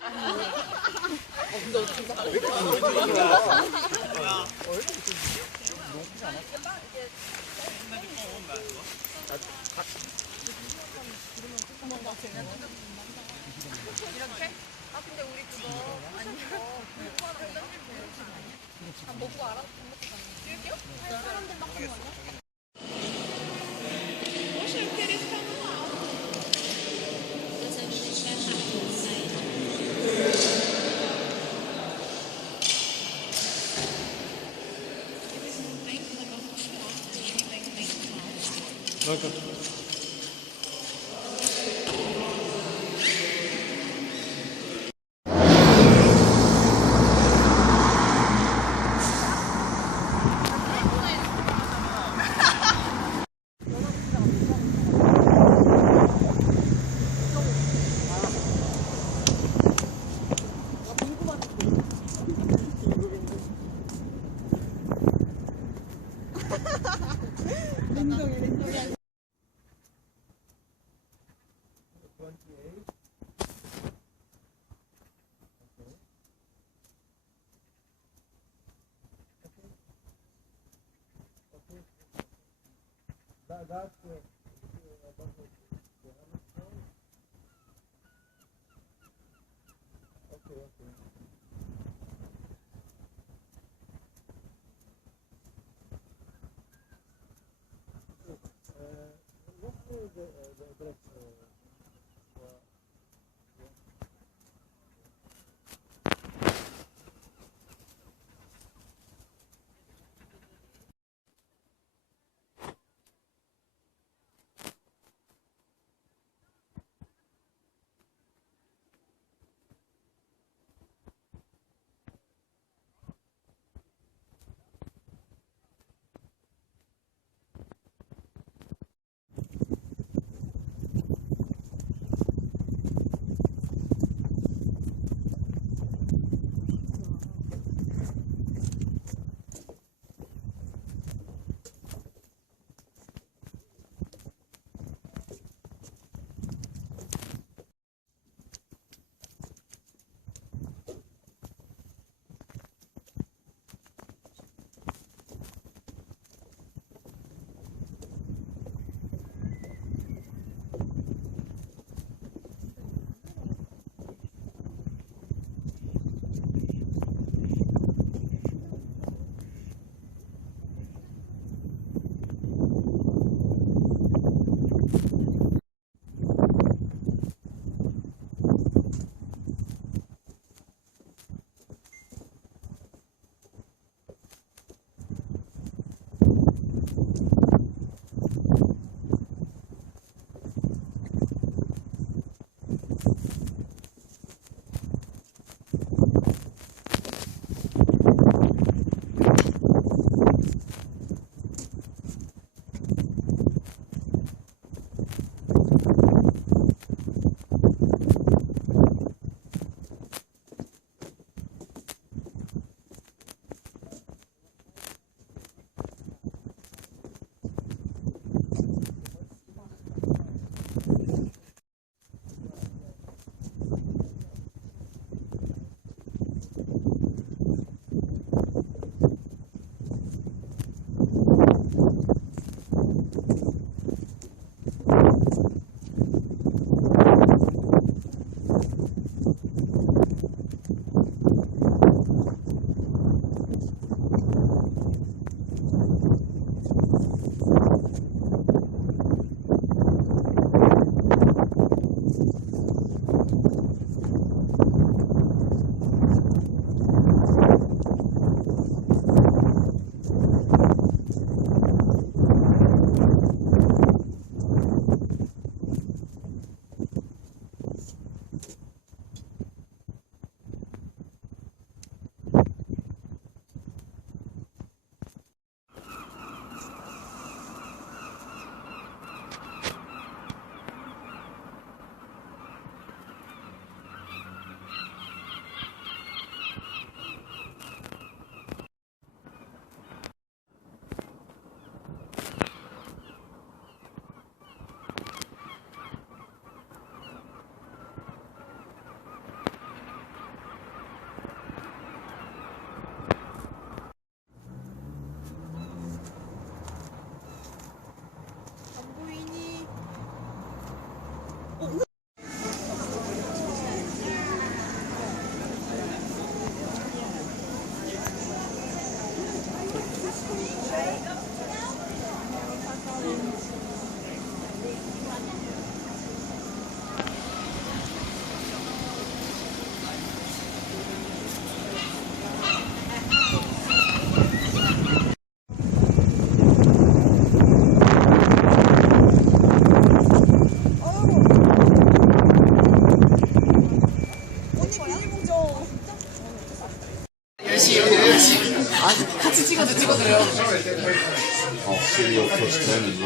너 진짜 왜 이렇게 이렇게? 아 근데 우리 그거 아니요. 먹고 알아서 먹고 가는 거. 사람들 막 먹어.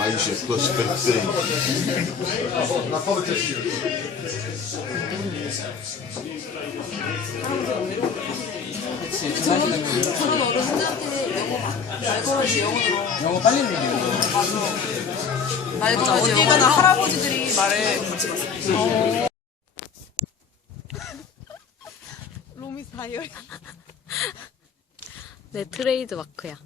Malaysia plus 15. 저런 어른들한테 말 걸어야지 영어로. 영어 빨리 배우는 맞아. 말 걸어야지 영어로. 어디가나 할아버지들이 말을 같이 봤어. 로미 다이어리. 내 트레이드 마크야.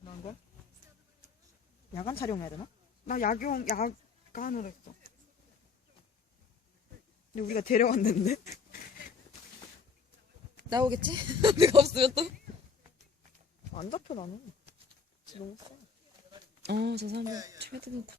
난 거야? 야간 촬영해야 되나? 나 야간으로 했어. 근데 우리가 데려왔는데? 나오겠지? 우리가 없으면 또. 안 잡혀 나는. 너무 세. 저 사람 최대다.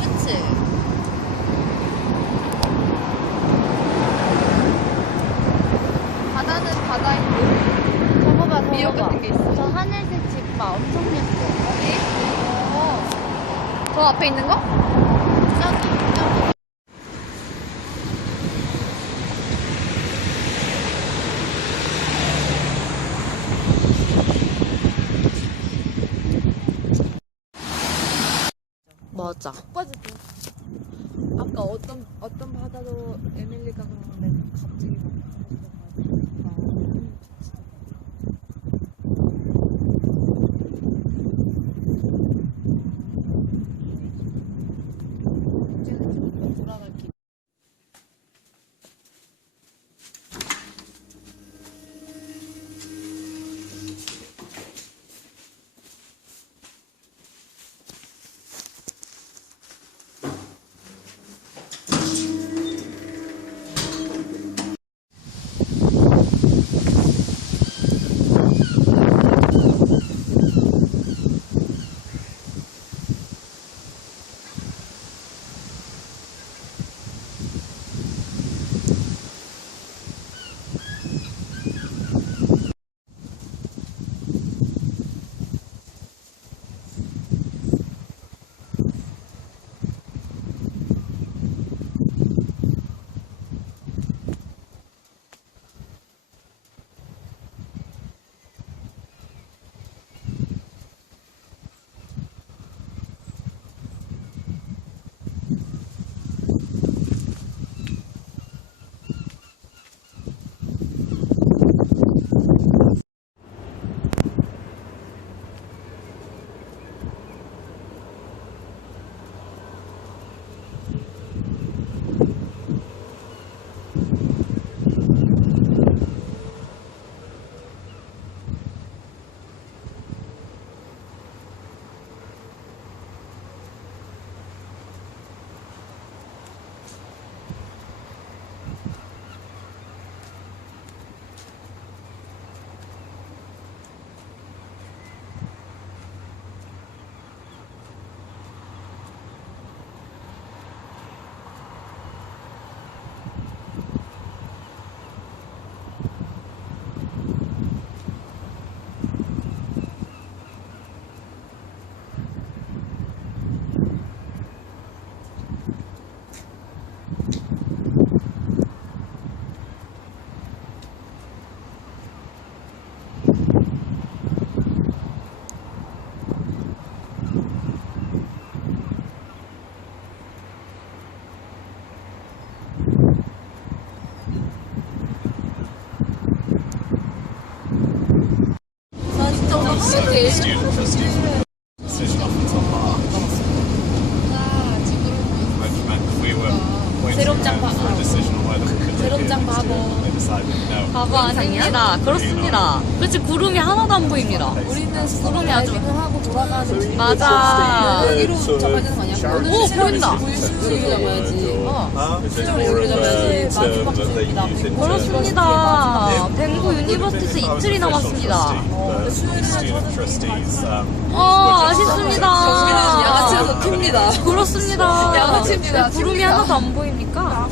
그치? 바다는 바다인데 저거 봐, 미역 같은 게 있어. 저 하늘색 집 봐, 엄청 예뻐. 어디? 저 앞에 있는 거? 저기. 맞아. 빠졌대. 아까 어떤 바다도 에밀리가 그러는데 갑자기 돌아갈 길. 나 진짜 오늘 Student for student. Decision off the top bar. 드럼장 바보. 바보 아닙니다. 그렇습니다. 그렇지, 구름이 하나도 안 보입니다. 우리는 구름이 다이빙을 하고 돌아가는 맞아. 여기로 잡아야 되는 거 아니야? 오, 보인다. 수로 잡아야지. 수로 여기로 잡아야지. 마지막 수입니다. 그렇습니다. 뱅고 유니버시티에서 이틀이 남았습니다. 아쉽습니다. 여기는 양아치라서 튑니다. 그렇습니다. 양아치입니다. 구름이 하나도 안 보입니까?